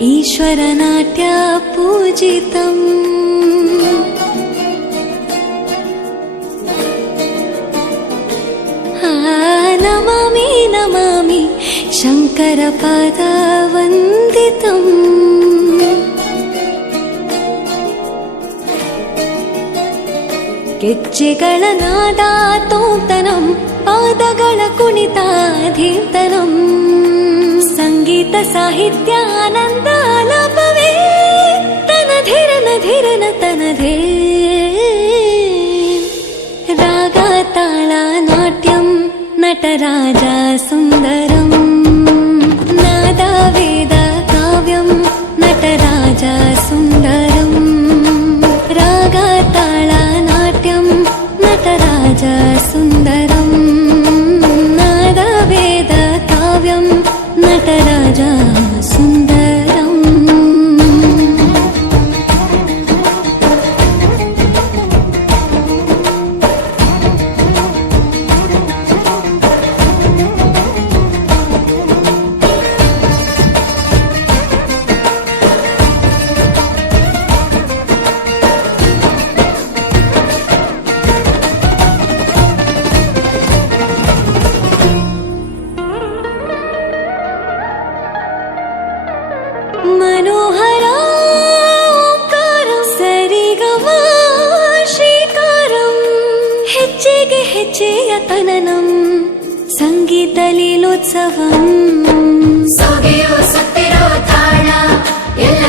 ಈಶ್ವರನಾಟ್ಯ ಪೂಜಿತಂ ನಮಾಮಿ ನಮಾಮಿ ಶಂಕರ ಪಾದ ವಂದಿತಂ ಗೆಜ್ಜೆಗಳ ನಾದ ತೋಂತನಂ ಪಾದಗಳ ಕುಣಿತಾಧೀರ್ತನಂ ಸಂಗೀತ ಸಾಹಿತ್ಯ ಆನಂದ ಆಲಾಪವೇ ತನಧಿರನ ಧಿರನ ತನಧೇ ರಾಗ ತಾಳ ನಾಟ್ಯಂ ನಟರಾಜ ಸುಂದರಂ ನಾದ ವೇದ ಕಾವ್ಯಂ ನಟರಾಜ ಸುಂದರಂ ರಾಗ ತಾಳ ನಾಟ್ಯಂ ನಟರಾಜ ಸುಂದರಂ ನಾದ ವೇದ ಕಾವ್ಯಂ ನಟರಾಜ ಸುಂದರಂ मनोहर ओंकारं सरिगम श्रीकारं ಹೆಜ್ಜೆಗೆ ಹೆಜ್ಜೆಯ ತನನಂ ಸಂಗೀತ ಲೀಲೋತ್ಸವಂ ಸೊಗೆಯೋ ಸುತ್ತಿರೋ ತಾಳ ಎಲ್ಲ